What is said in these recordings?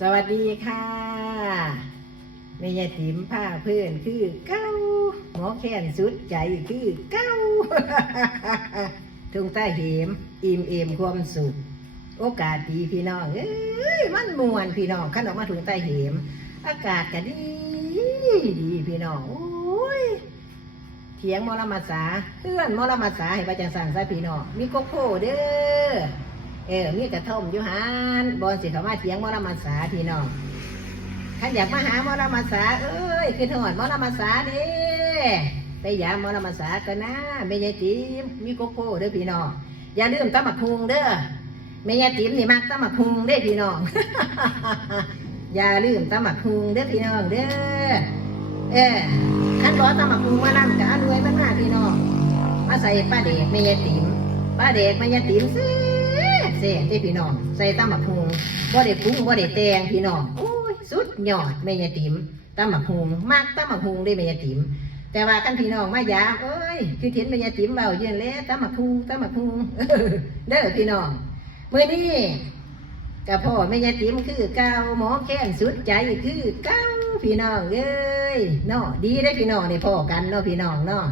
สวัสดีค่ะแม่ยายติ๋มผ้าเพื่อนคือเก้าหมอแค้นสุดใจคือเก้าทุ่งใต้เหมอิ่มเอมความสุข โอกาสดีพี่น้องเอ้ยมันมวนพี่น้องขันออกมาถุงใต้เหมอากาศก็ดีดีพี่น้องโอ้ยเถียงมอลมาสาเพื่อนมอลมาสาให้ประจังสันซะพี่น้องมีโกโก้เด้อ เออ มีกระท่อมอยู่หันบอลสิเขามาเถียงมอลมาสาพี่น้องถ้าอยากมาหามอลมาสาเอ้ยคือถอดมอลมาสาเด้ไปยามมอลมาสากันนะแม่ยายติ๋มมีโกโก้เด้อพี่น้อง อย่าลืมตำบักพุงเด้อแม่ยายติ๋มนี่มักตำบักพุงเด้อพี่น้อง อย่าลืมตำหมักคุงเด้อพี่น้องเด้อ เออขั้นร้อนตำหมักคุงมานำกะรวยมากๆพี่น้อง มาใส่ป้าเด็กไม่ยายติ๋มป้าเด็กไม่ยายติ๋มเซ่ เซ่ที่พี่น้อง ใส่ตำหมักคุงบ่ได้ปรุงบ่ได้แตงพี่น้องโอ้ยสุดยอดไม่ยายติ๋มตำหมักคุงมากตำหมักคุงได้ไม่ยายติ๋มแต่ว่ากันพี่น้องมายาเอ้ยคือเห็นไม่ยายติ๋มเบาเยือนแล้วตำหมักคุงตำหมักคุงเด้อพี่น้องเมื้อนี้กับพ่อแม่ยายติ๋มคือเก้าหมอแค้นสุดใจคือเก้าพี่น้องเอ้ยเนาะดีได้พี่น้องได้พ่อกันเนาะพี่น้องเนาะ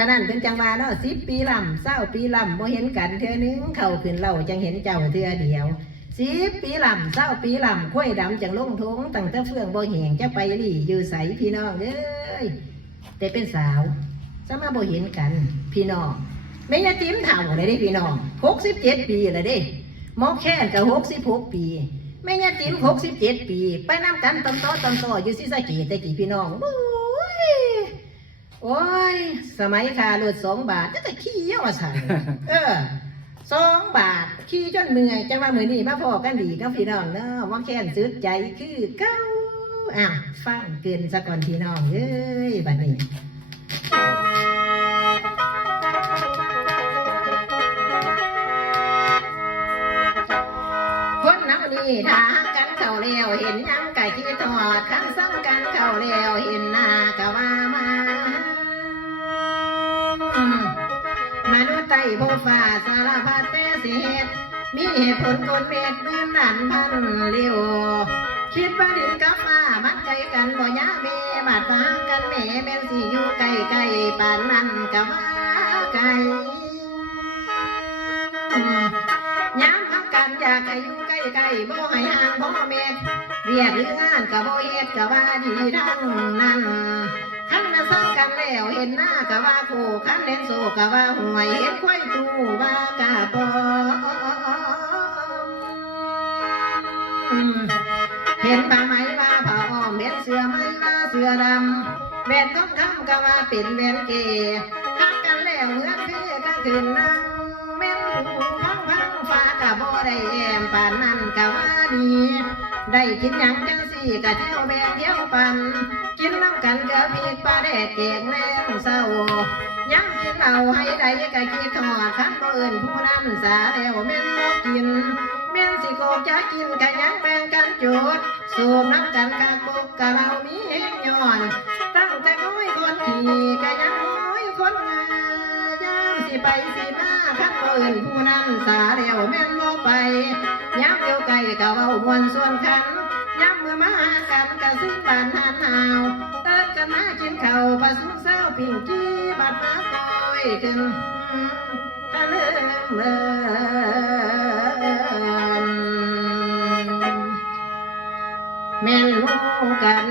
สนั่นเป็นจังหวะเนาะสิบปีลำเศร้าปีลำบ่เห็นกันเทื่อนึงเข้าขึ้นเล่าจังเห็นเจ้าเทื่อเดียวสิบปีลำเศร้าปีลำข้อยดำจังลงทงตั้งแต่เฟื่องบ่แหงจะไปหลี่อยู่ใสพี่น้องเอ้ยแต่เป็นสาวสมาบ่เห็นกันพี่น้องแม่ยายติ๋มเฒ่าเลยด้พี่น้องหกสิบเจ็ดปีเลยด้มอแค้นก็หกสิบหกปีแม่ยายติ๋มหกสิบเจ็ดปี ไปน้ำกันตำต่อตำต่ออยู่ซิสะเกตแต่กี่พี่น้อง โอ้ย สมัยค่ารถสองบาทจะแต่ขี้เยี่ยวสันเออสองบาทขี่จนเมื่อยจังว่ามือนี้มาพอกันดีเนาะพี่น้องเนาะหมอแค้นสุดใจคือเก้าอ้าวฟังเกินซะก่อนพี่น้องเอ้ยบัดนี้คนน้ำนี่ทากันเข้าแล้วเห็นยังไก่ขี้ทอดคันซ้ำกันเข้าแล้วเห็นหน้ากะว่า ไต้โบฟ้าสารพัดแต่สิเหตุมีเหตุผลกลเม็ดปืนดันพันเลี้ยวคิดว่าดินกับฟ้ามันไกลกันบ่ยะเมบาดฟ้ากันแม่แม่นสิอยู่ไกลไกลปานนั้นกะว่าไกลย้ำทักกันอยากให้อยู่ใกล้ๆบ่ให้ห่างบ่เม็ดเรียกหรืองานก็บ่เฮ็ดก็ว่าดีทั้งนั้น คันน่ะซ้ำกันแล้วเห็นหน้าก็ว่าคู่คันเล่นโซก็ว่าหวยเห็นควายตูว่ากะปอมเห็นผ้าไหมว่าผ้าอ้อมเห็นเสื้อไหมว่าเสื้อดำแม่นทองคำก็ว่าเป็นแม่นเกทักกันแล้วเมื่อคือก็คืนนั่งแม่นผูพังพังฟ้ากะบ่ได้แอมปานนั้นกะว่าดีได้กินหยังจัง สี่กะเที่ยวแบกเที่ยวปันกินน้ำกันกะพริกปลาแดกแกงแนงเศร้ายังกินเหล้าให้ได้กะคิดทอดคันบ่อื่นผู้นั้นสาแล้วแม่นบ่กินแม่นสิโกจะกินกะยังแบ่งกันจุดสูบน้ำกันกะกกกะเรามีแห้งย้อนตั้งแต่น้อยคนขี่กะยังน้อยคนงายามสิไปสิมาคันบ่อื่นผู้นั้นสาแล้วแม่นบ่ไปยามเดียวไก่กะเว้ามวนส่วนคัน ย้ำมือมาหากันกะซึ่งบานหาหนาวเอิ้นกันมากินข้าวปลาสุเศร้าปิ่งกี้บัดมาคอยขึ้นตะเลื่อมเลื่อมแม่นรู้กัน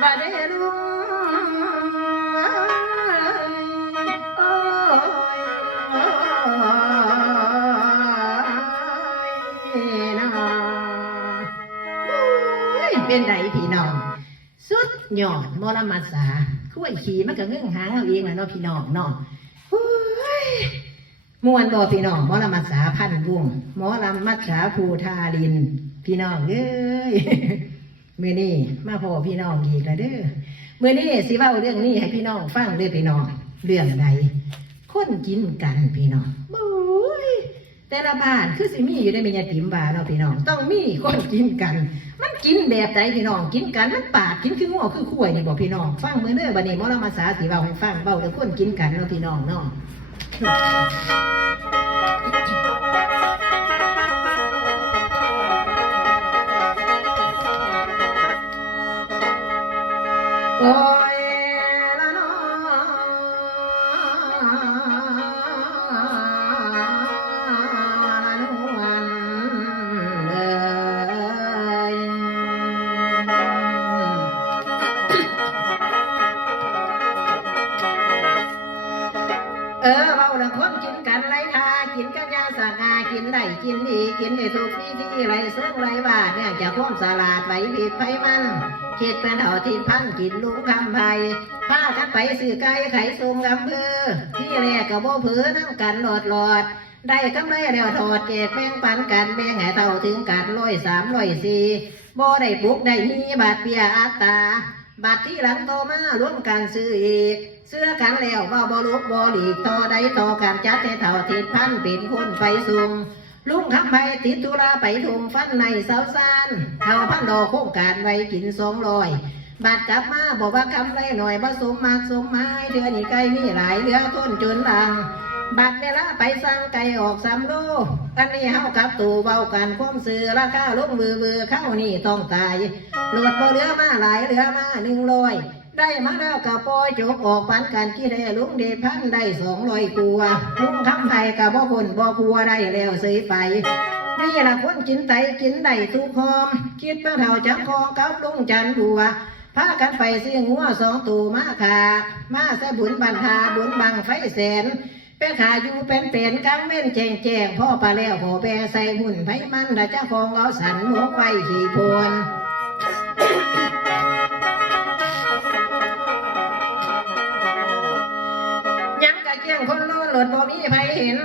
บ่ได้รู้ เป็นไดพี่น้อง สุดยอดมอลมาสาคุ้ยขี่มันก็เงื่องหางเอาเองแหละเนาะพี่น้องเนาะโอ้ยมวนบ่พี่น้องมอลมาสาพันวงมอลมัสาภูทาลิน พี่น้องเอ้ยมื่อนี้มาพอพี่น้องอีกแล้วเด้อมื่อนี้สิเว้าเรื่องนี้ให้พี่น้องฟังเด้อพี่น้องเรื่องใดคนกินกันพี่น้องโอ้ย แต่ละบ้านคือสิมีอยู่ในเมียติมบาเนาะพี่น้อง ต้องมีคนกินกัน มันกินแบบใดพี่น้องกินกันมันปากกินคืองัวคือขั้วนี่บอกพี่น้องฟังมือเด้อบันนี้มอเรามาสาสีเบาให้ฟังเบาแต่คนกินกันเนาะพี่น้องเนาะ กินกันไรทากินกันยาสนากินไหลกินดีกินในทุกที่ที่ไรเสื่อมไรบาดเนี่ยจะพ่งสลาดไปผิดไปมันคิดเป็นเถาทินพันกินลูกคำไผ่ผ้ากันไปสื่อไกลไข่สุ่มกำพือที่แรกกับโบผือนั่งกันหลอดหลอดได้ก็ไรแล้วถอดเจ็ดแม่งปันกันแม่งแห่เท่าถึงกันร้อยสามร้อยสี่โบได้ปุกได้มีบาดเปียอัตตา บาทที่หลังโตมาร่วมกันซื้ออีก เสื้อกันแล้วว่บ่ลุกบ่หลีกต่อใดต่อการจัดให้เท่าทิศพันเป็นคนไปส่งลุงคำไปติดธุระไปทุงฟันในเสาซานเท่าพันดอกโครงการไว้กินสองร้อยบาทกลับมาบอกว่ากำไรหน่อยผสมมากสมไม้เดือนนี้ไก่มีหลายเหลือต้นจนลัง บัดเวลาไปสั่งไก่ออกสามโลอันนี้เฮากับตู่เบากันความซื้อราคาลงมือเบือเข้านี่ต้องตายโหลดบ่เหลือมาหลายเหลือมาหนึ่งร้อยได้มาแล้วกับปอยจกออกปันกันกี่ได้ลุงเดพันได้สองร้อยกัวลุงทำไทยกับบ่คนบ่กลัวได้แล้วซื้อไปนี่ละคนกินไตกินได้ทุกหอมคิดเพื่อเท่าจับคอกับลุงจันบัวพากันไปซื้องัวสองตัวมาขามาใส่บุญบันทาบุญบังไฟแสน ไปขาอยู่เป็นเป็นกำเว้นแจงแจงพ่อปลาแล้วพ่อแปรใส่หุ่นไผมันแต่เจ้าของเอาสันหมวกไว้ขี่พวนยังกะเกี้ยงคนโลดหลดบ่มีไผเห็น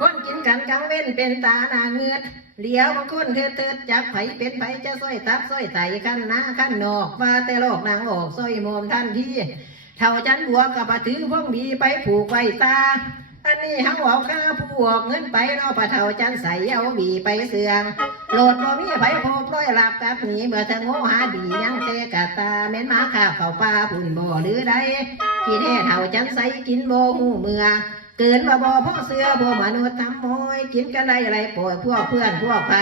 คนกินกันกังเว้นเป็นตาหนาเงือดเหลียวบางคนเถิดเถิดจับไผเป็นไผจะส้อยตับส้อยไตขั้นหน้าขั้นนอกว่าแต่โลกนางออกส้อยโมมทันที่เท่าจันบัวกับปะถือพวงบีไปผูกไว้ตา อันนี้เฮาเอาค่าผู้ออกเงินไปเนาะปะเท่าจันใสเอาบีไปเสืองโหลดบ่มีไผพบร้อยหลับกับหนีเมื่อทะโง่หาบียังเตกะตาแม่นมาข้าเข้าป่าพุ่นบ่หรือใดที่แท้เท่าจันใสกินบ่หูเมื่อเกินมาบ่พ่อเสือบ่มนุษย์ทำมอยกินกันได้ไรปล่อยพวกเพื่อนพวกไป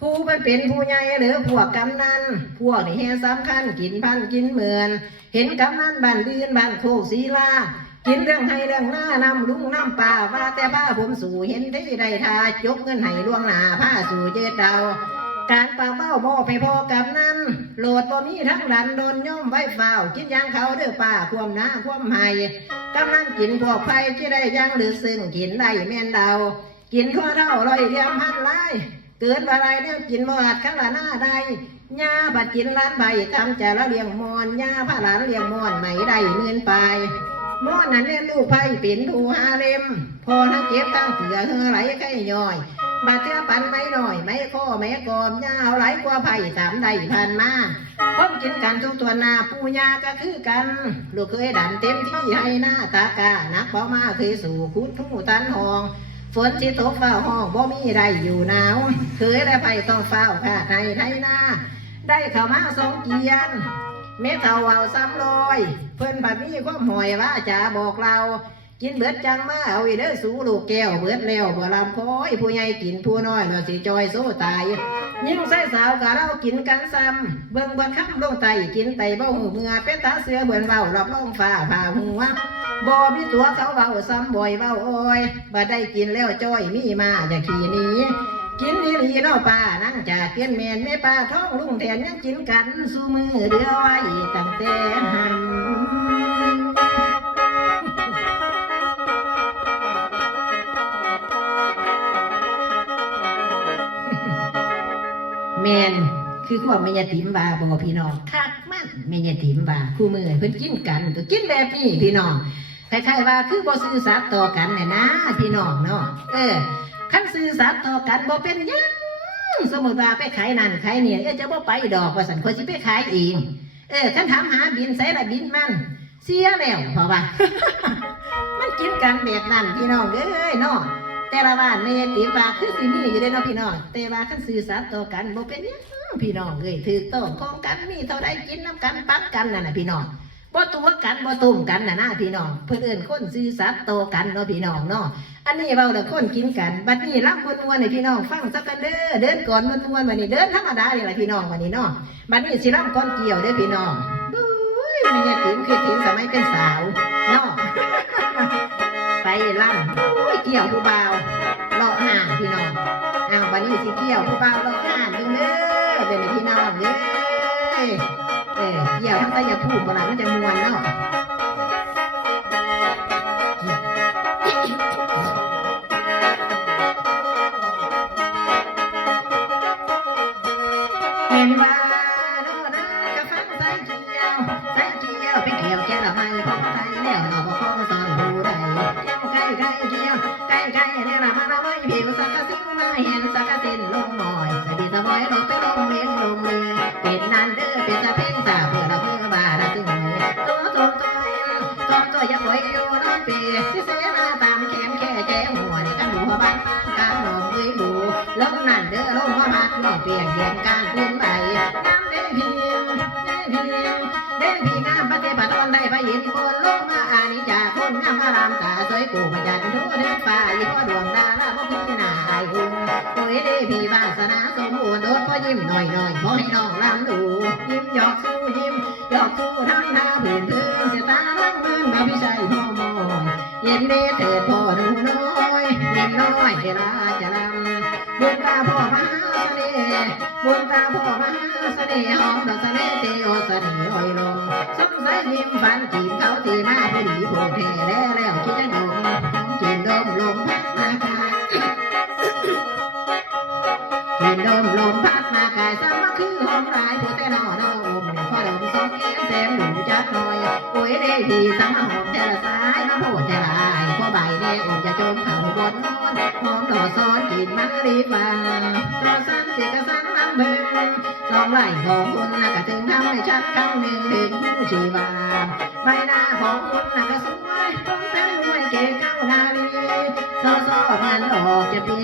ผู้มันเป็นผู้ใหญ่หรือพวกกำนันพวกนี่แห่สำคัญกินพันกินเหมือน เห็นกำนันบ้านดืนบ้านโคกศีลา กินเรื่องให้เรื่องหน้านำลุงน้ำป่าว่าแต่ผ้าผมสู่เห็นได้ได้ทายกเงินให้ล่วงหน้าผ้าสู่เจดเดาการปาเป้าบ่ไปพอกับนั้นโหลดบ่มีทั้งหลันโดนย่อมไว้เฝ้ากินยางเขาเด้อป่าควมหน้าควมใหม่กำนันกินพวกไฟที่ได้ย่างหรือซึ่งกินได้แม่นเดากินทั่วเท่าลอยเรียมพันลายเกิดอะไรเนี่ยกินบ่อดข้างละหน้าใดหญ้าบัดกินล้านใบทำจะละเลียงมอนหญ้าผ้าหลานเลียงมอนไม่ได้เงินไป มอนนั้นเลี้ยงลูกไผ่ปิ่นทูหาเล็ม พอทั้งเก็บทั้งเกลือเฮือไหลไข่ย่อยบาดเทือปันไม่หน่อย ไม่ข้อไม่กอมยาวไหลกว่าไผ่สามได้พันมาพบกินกันทุกตัวหนาปูยาก็คือกัน ลูกเคยดันเต็มที่ให้หน้าตากานักพอมาเคยสู่คุดทุ่ตันหองฝนที่ตกเฝ้าห้องบ่มีไรอยู่หนาวเคยและไผ่ต้องเฝ้าค่ะไทยไทยหน้าได้เข้ามาสองเกียนเมเท่าเอาซ้ำลอย เพิ่นผัดมีความหอยว่าจะบอกเรา กินเบิดจังมาเอาอีเด้อสูลูกแก้วเบิดแล้วบ่ลำคอยผู้ใหญ่กินผู้น้อยเราสิจอยโซตาย ยิ่งใส่สาวกะเรากินกันซ้ำเบิ่งบนค่ำลงไตกินไตเบ้าหูเมื่อเป็นตาเสือเบิ่นเบารับรองฟ้าผ่าหัวบ่มีตัวเขาเบาซ้ำบ่อยเบาโอยบ่ได้กินแล้วจ้อยมีมาอย่าขี่นี้ กินนี่ลีเนาะป้านั่งจากเกียนแมนแม่ป้าท้องลุงแทนยังกินกันสู้มือเดือไว้ตั้งแต่หันแมนคือความเมียติ๋มบาบอพี่น้องคักมันเมียติ๋มบาคู่มือเพิ่นกินกันก็กินแบบนี้พี่น้องคล้ายๆว่าคือบ่ซื่อสัตย์ต่อกันน่ะนะพี่น้องเนาะเออ คันซื่อสัตย์ต่อกันบ่เป็นยังสมมุติว่าไปขายนั่นขายเนี่เออจะบ่ไปดอกว่าสันคนสิไปขายเองเออคันถามหาบินใส่ละบินมัน เสียแล้วเพราะว่า มันกินกันแบบนั้นพี่น้องเอ้ยเนาะแต่ละบ้านไม่ยตีปากคือสิมีอยู่ได้เนาะพี่น้องแต่ว่าคันสื่อสารต่อกันบ่เป็นยังพี่น้องเอ้ยถือต้องของกันมีเท่าใดกินน้ำกันปัดกันนั่นน่ะพี่น้องบ่ตัวกันบ่ตุ่มกันน่ะนะพี่น้องเพิ่นเอิ้นคนสื่อสารต่อกันเนาะพี่น้องเนาะ อันนี้เว้าแต่คนกินกัน บัดนี้รับมวนๆให้พี่น้องฟังสักกันเด้อ เดินก่อนมวนๆบัดนี้เดินธรรมดานี่แหละพี่น้องบัดนี้เนาะบัดนี้สิรับก่อนเกี่ยวเด้อพี่น้องบุ้ยแม่ยายติ๋มคือติ๋มสมัยเป็นสาวเนาะไปล่ำโอ้ยเกี่ยวผู้เบาวเลาะห่างพี่น้องอ้าววันนี้สิเกี่ยวผู้เบาวเลาะห่างจังเด้อเป็นพี่น้องเด้อเออเกี่ยวทั้งใจอย่าพูดบ่ล่ะมันจะมวนเนาะ ละไม่ของไทยแล้วเราบ่คงสอนผู้ใดเกี่ยวไก่ไก่เกี่ยวไก่ไก่เนี่ยละมาละไม่ผิวสักกะสิงมาเห็นสักกะสินลงหน่อยสะดีสบอยรถไปลงเรียงลงเลยเป็นนันเด้อเป็นสะเพ่งสาเพื่อเราเพื่อบาละซึ่งหน่อยตัวตัวตัวตัวตัวอย่าปล่อยอยู่นอนเปียสิเสนาตามแขนแค่แจ้หัวนี่กันหัวบ้านกลางหนองเอ้ยหมูลงนั่นเด้อลงมามัดหนองเปียกเย็นการพื้น ตินได้ไปเห็นคนลงมาอานิจาคนงามพระรามตาสวยกูมาจันทุเทฟ้าอีพ่อดวงดาราบ่อพี่นาอายหุ่นโอ้ยเด้พี่วาสนาสมบูรณ์โดนก็ยิ้มหน่อยหน่อยขอให้น้องลำดูยิ้มหยอกสู้ยิ้มหยอกสู้ทำหน้าเบื่อเพื่อนจะตาลังมืนมาพี่ชายพ่อมอยเย็นเด้เถิดพ่อหนูน้อยเย็นน้อยเวลาจะลำบุญตาพ่อมหาเสน่ห์บุญตาพ่อ เสน่ห์หอมดอกเสน่ห์เตโอเสน่ห์ลอยลงสงสัยยิ้มฟันจีบเขาตีมาผู้ดีผู้เท่แล้วแล้วคิดจะดมจีนดมลมพัดมาคาจีนดมลมพัดมากายซ้ำมาคือหอมลายผู้แต่นอน้อมพอดมสองแก้มแสนหนูจัดหน่อยโอ้ยด้พี่ซ้ำมหอมแต่ละสายมาโผล่แต่ลายพอใบแดงออกจะจมเข่าบน อนหอมดอซ้อนกินมันรีบางจอสั้นเจกสั้นน้ำเบิ่งสองไหล่ของคุณน่ะก็ถึงทำให้ฉันคำหนึ่งถึงผู้ชีวาใบหน้าของคุณน่ะก็สวยผมเป็นมวยเก๋เก้า โซโซเหมือนดอกจะปี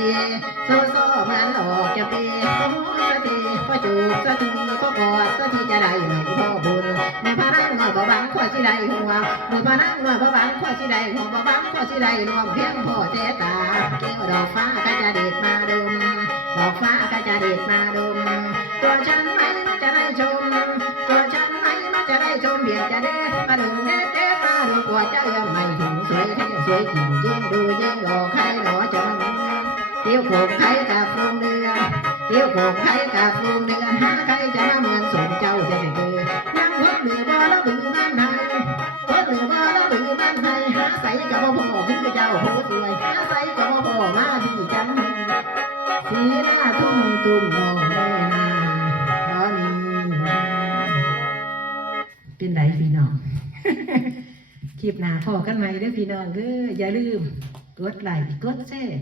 โซโซมือนดอกจะปีโอ้สติพอจูบสักทีก็กอดสักทีจะได้หนึ่งพ่อบุญมือพนังหน่อยบ่บังขวาสิได้หัวมือพนังหน่อยบ่บังขวาสิได้หัวบ่บังขวาสิได้รวมเพียงพ่อเจตาเกี่ยวดอกฟ้าก็จะเด็ดมาดมดอกฟ้าก็จะเด็ดมาดมตัวฉันไม่มันจะได้ชมตัวฉันไม่มันจะได้ชมเบียดจะเด็ดมาดูเด็ดเด็ดมาดูตัวเจ้ายังไม่ถึงสวยแท้สวยจริงยิ่งดู โขกไทยกับฟงเดือนเที่ยวโขกไทยกับฟงเดือนหาใครจะมาเหมือนสมเจ้าจะได้เกิดยังพบเหลือบ่แล้วบือมันไทยพบเหลือบ่แล้วบือมันไทยหาใส่กับบ่พอคือเจ้าผู้สวยหาใส่กับบ่พอมาที่จันทร์สีหน้าทุ่มตุ้มน้องแม่นาขอนนี้เป็นไรพี่น้องคลิปหน้าพอกันใหมเด้อพี่น้องเด้ออย่าลืมกดไลค์กดแชร์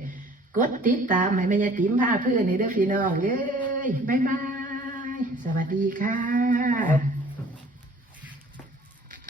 กดติดตามให้แม่ยายติ๋มพาเพื่อนในเด้อพี่น้องเอ้ยบ๊ายบาย สวัสดีค่ะ